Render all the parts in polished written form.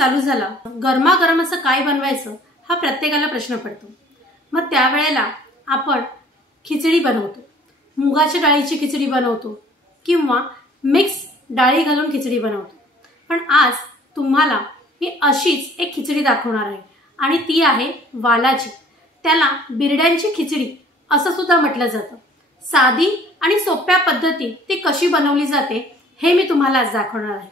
चालू झाला, गरमागरम असं काय बनवायचं हा प्रत्येकाला प्रश्न पडतो। मग त्यावेळेला आपण खिचडी बनवतो, मुगाच्या डाळीची खिचडी बनवतो किंवा मिक्स डाळी घालून खिचडी बनवतो। पण आज तुम्हाला मी अशीच एक खिचडी दाखवणार आहे आणि ती आहे वालाची। त्याला बिरड्यांची खिचडी असं सुद्धा म्हटलं जातं। साधी आणि सोप्या पद्धतीत ती कशी बनवली जाते हे मी तुम्हाला आज दाखवणार आहे।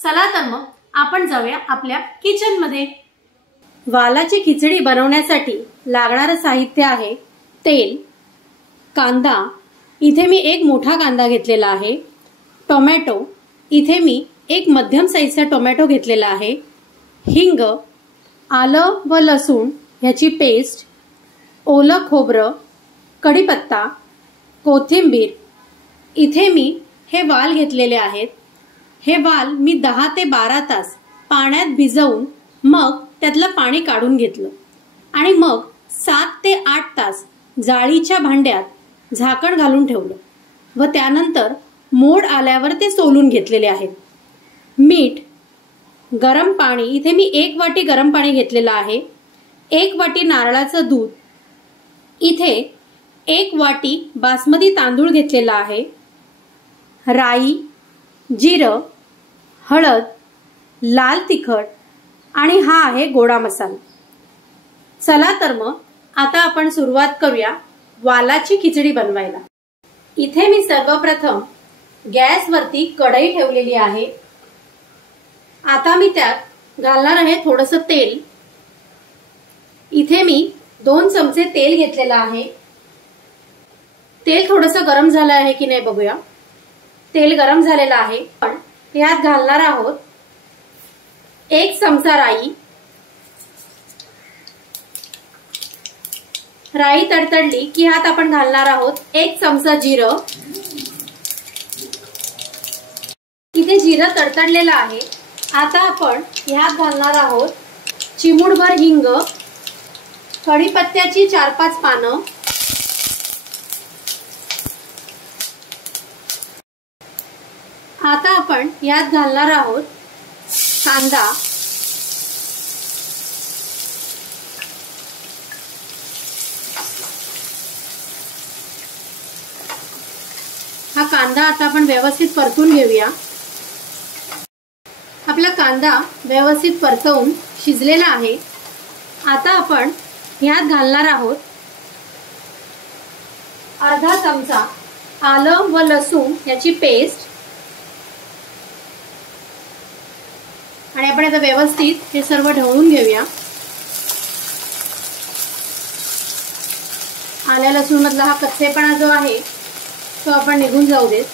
चला तर मग आपण जाऊया आपल्या किचन मध्ये। वालाची खिचडी बनवण्यासाठी लागणारे साहित्य आहे तेल, कांदा, इथे मी एक मोठा कांदा घेतलेला आहे, टोमॅटो, इथे मी एक मध्यम साईजचा टोमॅटो घेतलेला आहे, हिंग, आलं व लसूण याची पेस्ट, ओलं खोबरं, कढीपत्ता, कोथिंबीर, इथे मी हे वाल घेतलेले आहेत। हे वाल मी 10 ते 12 तास पाण्यात भिजवून मग त्यातलं पाणी काढून घेतलं आणि मग 7 ते 8 तास जाळीच्या भांड्यात झाकण घालून ठेवलं व त्यानंतर मोड आल्यावर ते सोलून घेतलेले आहेत। मीठ, गरम पाणी, इथे मी 1 वाटी गरम पाणी घेतलेलं आहे, 1 वाटी नारळाचं दूध, इथे 1 वाटी बासमती तांदूळ घेतलेला आहे, राई, जिरं, हळद, लाल तिखट आणि हा आहे गोडा मसाला। चला तर मग आता आपण सुरुवात करूया वालाची खिचडी बनवायला। इथे मी सर्वप्रथम गॅस वरती कढई ठेवलेली आहे। आता मी त्यात घालणार आहे थोडंसं तेल। इथे मी 2 चमचे तेल घेतलेलं आहे। तेल थोडंसं गरम झालं आहे की नाही बघूया। तेल गरम झालेलं आहे। पण यात घालणार आहोत 1 चमचा राई, राई तडतडली की ह्यात आपण घालणार आहोत 1 चमचा जिरं। इथे जिरं तडतडलेलं आहे। आता आपण ह्यात घालणार आहोत चिमूटभर हिंग, कढीपत्त्याची 4-5 पानं, आता आपण यात घालणार आहोत कांदा, हा कांदा आता आपण व्यवस्थित परतून घेऊया। आपला कांदा व्यवस्थित परतवून शिजलेला आहे। आता आपण यात घालणार आहोत अर्धा चमचा आलं व लसूण याची पेस्ट आणि आपण आता व्यवस्थित हे सर्व ढवळून घेऊया। आल्या लसूण मधला हा कच्चेपणा जो आहे तो आपण निघून जाऊ देत।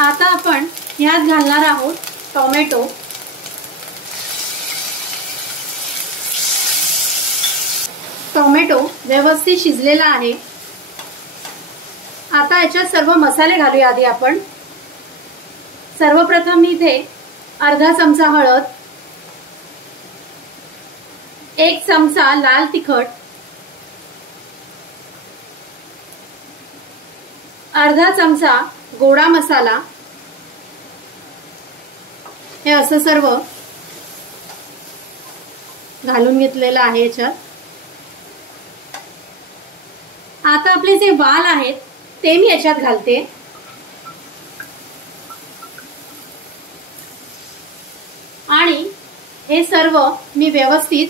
आता आपण यात घालणार आहोत टोमॅटो। टोमॅटो व्यवस्थित शिजलेला आहे। आता याच्यात सर्व मसाले घालूया। आधी आपण सर्वप्रथम मी इथे अर्धा चमचा हळद, 1 चमचा लाल तिखट, अर्धा चमचा गोडा मसाला, हे असं सर्व घालून घेतलेलं आहे याच्यात। आता आपले जे वाल आहेत ते मी याच्यात घालते आणि हे सर्व मी व्यवस्थित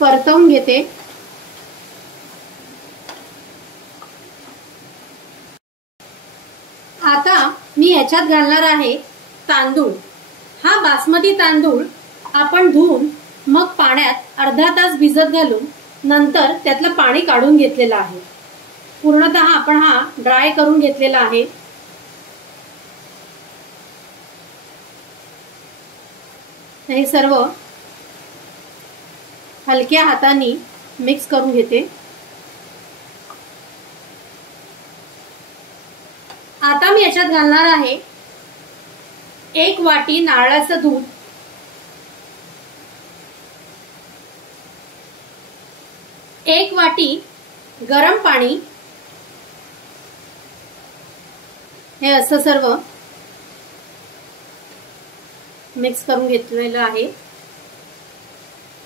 परतवून घेते। आता मी याच्यात घालणार आहे तांदूळ। हा बासमती तांदूळ आपण धुवून मग पाण्यात अर्धा तास भिजत घालून नंतर त्यातलं पाणी काढून घेतलेलं आहे। पूर्णतः आपण हा ड्राय करून घेतलेला आहे। हे सर्व हलक्या हाताने मिक्स करून घेते। आता मी याच्यात घालणार आहे 1 वाटी नारळाचं दूध, 1 वाटी गरम पाणी, हे असं सर्व मिक्स करून घेतलेलं आहे।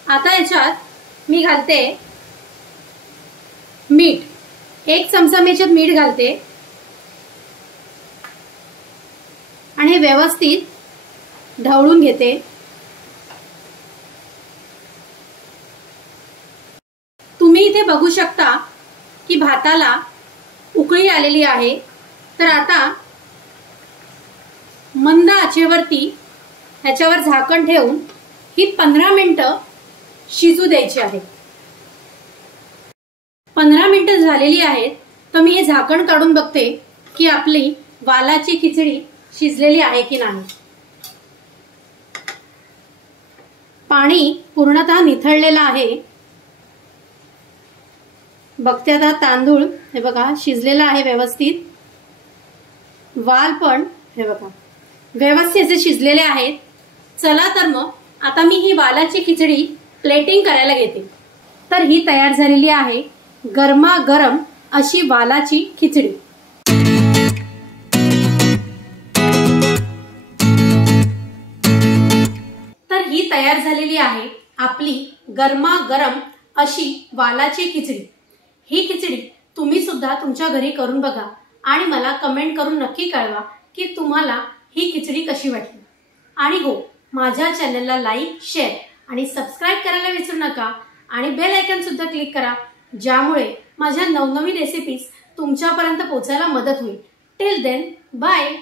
आता याच्यात मी घालते मीठ, 1 चमचा मी याच्यात मीठ घालते आणि हे व्यवस्थित ढवळून घेते। तुम्ही इथे बघू शकता की भाताला उकळी आलेली आहे। तर आता मंद आचेवरती ह्याच्यावर झाकण ठेवून ही 15 मिनिटं शिजू द्यायची आहे। 15 मिनिटं झालेली आहेत, तर मी हे झाकण काढून बघते की आपली वालाची खिचडी शिजलेली आहे की नाही। पाणी पूर्णतः निथळलेलं आहे। बघते आता तांदूळ, हे बघा शिजलेला आहे व्यवस्थित। वाल पण हे बघा व्यवस्थित असे शिजलेले आहेत। चला तर मग आता मी ही वालाची खिचडी प्लेटिंग करायला घेते। तर ही तयार झालेली आहे गरमागरम अशी वालाची खिचडी। तर ही तयार झालेली आहे आपली गरमागरम अशी वालाची खिचडी। ही खिचडी तुम्ही सुद्धा तुमच्या घरी करून बघा आणि मला कमेंट करून नक्की कळवा की तुम्हाला ही खिचडी कशी वाटली। आणि हो, माझ्या चॅनलला लाईक, शेअर आणि सबस्क्राईब करायला विसरू नका आणि बेल आयकॉन सुद्धा क्लिक करा, ज्यामुळे माझ्या नवनवीन रेसिपीज तुमच्यापर्यंत पोहोचायला मदत होईल। Till then, bye.